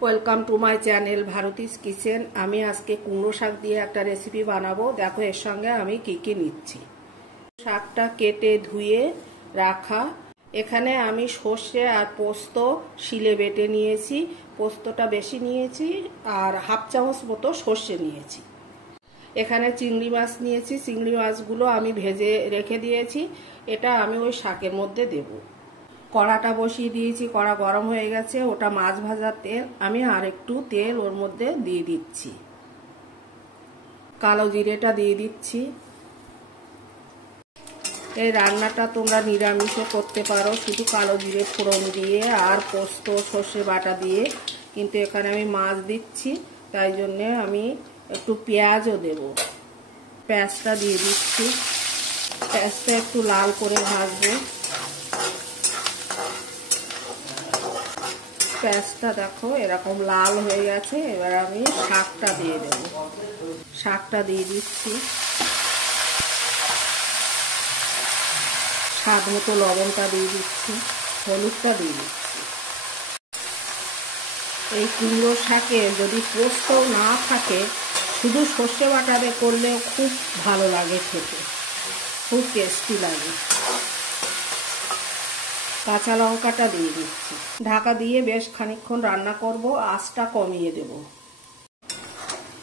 Welcome to my channel Bharati's kitchen. আমি আজকে কুমড়ো শাক দিয়ে একটা রেসিপি বানাবো। দেখো এর সঙ্গে আমি কি কি নিচ্ছি। শাকটা কেটে ধুয়ে রাখা। এখানে আমি সর্ষে আর পোস্ত শিলে বেটে নিয়েছি। পোস্তটা বেশি নিয়েছি আর হাফ চামচ মতো সর্ষে নিয়েছি। এখানে চিংড়ি মাছ নিয়েছি। চিংড়ি মাছগুলো আমি ভেজে রেখে দিয়েছি। এটা আমি ওই শাকের মধ্যে দেবো। কড়াটা বসিয়ে দিয়েছি, কড়া গরম হয়ে গেছে। ওটা মাছ ভাজার তেল, আমি আর একটু তেল ওর মধ্যে দিয়ে দিচ্ছি। কালো জিরেটা দিয়ে দিচ্ছি। এই রান্নাটা তোমরা নিরামিষও করতে পারো, শুধু কালো জিরে ফোড়ন দিয়ে আর পোস্ত সর্ষে বাটা দিয়ে, কিন্তু এখানে আমি মাছ দিচ্ছি তাই জন্যে আমি একটু পেঁয়াজও দেব। পেঁয়াজটা দিয়ে দিচ্ছি। পেঁয়াজটা একটু লাল করে ভাজবো। পেঁয়াজটা দেখো এরকম লাল হয়ে গেছে। এবার আমি শাকটা দিয়ে দেব। শাকটা দিয়ে দিচ্ছি। স্বাদ মতো লবণটা দিয়ে দিচ্ছি, হলুদটা দিয়ে দিচ্ছি। এই কুমড়ো শাকে যদি পোস্ত না থাকে, শুধু সর্ষে বাটারে করলেও খুব ভালো লাগে খেতে, খুব টেস্টি লাগে। কাঁচা লঙ্কাটা দিয়ে দিচ্ছি। ঢাকা দিয়ে বেশ খানিকক্ষণ রান্না করব, আঁচটা কমিয়ে দেব।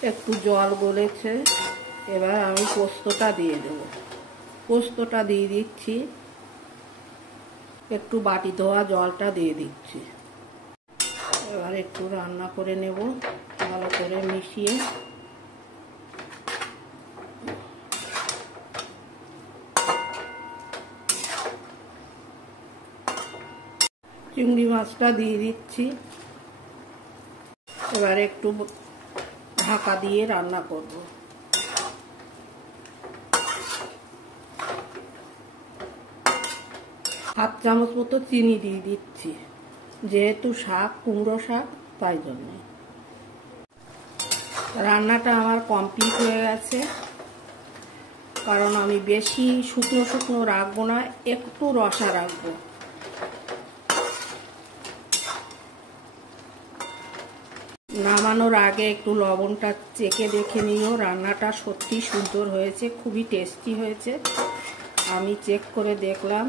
একটু জল গলেছে, এবার আমি পোস্তটা দিয়ে দেব। পোস্তটা দিয়ে দিচ্ছি। একটু বাটি ধোয়া জলটা দিয়ে দিচ্ছি। এবার একটু রান্না করে নেব, ভালো করে মিশিয়ে। চিংড়ি মাছটা দিয়ে দিচ্ছি। এবার একটু ঢাকা দিয়ে রান্না করব। হাফ চামচ মতো চিনি দিয়ে দিচ্ছি, যেহেতু শাক কুমড়ো শাক তাই জন্য। রান্নাটা আমার কমপ্লিট হয়ে গেছে, কারণ আমি বেশি শুকনো শুকনো রাখবো না, একটু রসা রাখবো। নামানোর আগে একটু লবণটা চেখে দেখে নিও। রান্নাটা সত্যি সুন্দর হয়েছে, খুবই টেস্টি হয়েছে। আমি চেক করে দেখলাম।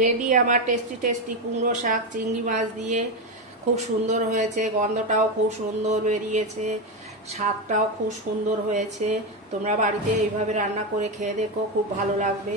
রেডি আমার টেস্টি টেস্টি কুমড়ো শাক চিংড়ি মাছ দিয়ে। খুব সুন্দর হয়েছে, গন্ধটাও খুব সুন্দর বেরিয়েছে, শাকটাও খুব সুন্দর হয়েছে। তোমরা বাড়িতে এইভাবে রান্না করে খেয়ে দেখো, খুব ভালো লাগবে।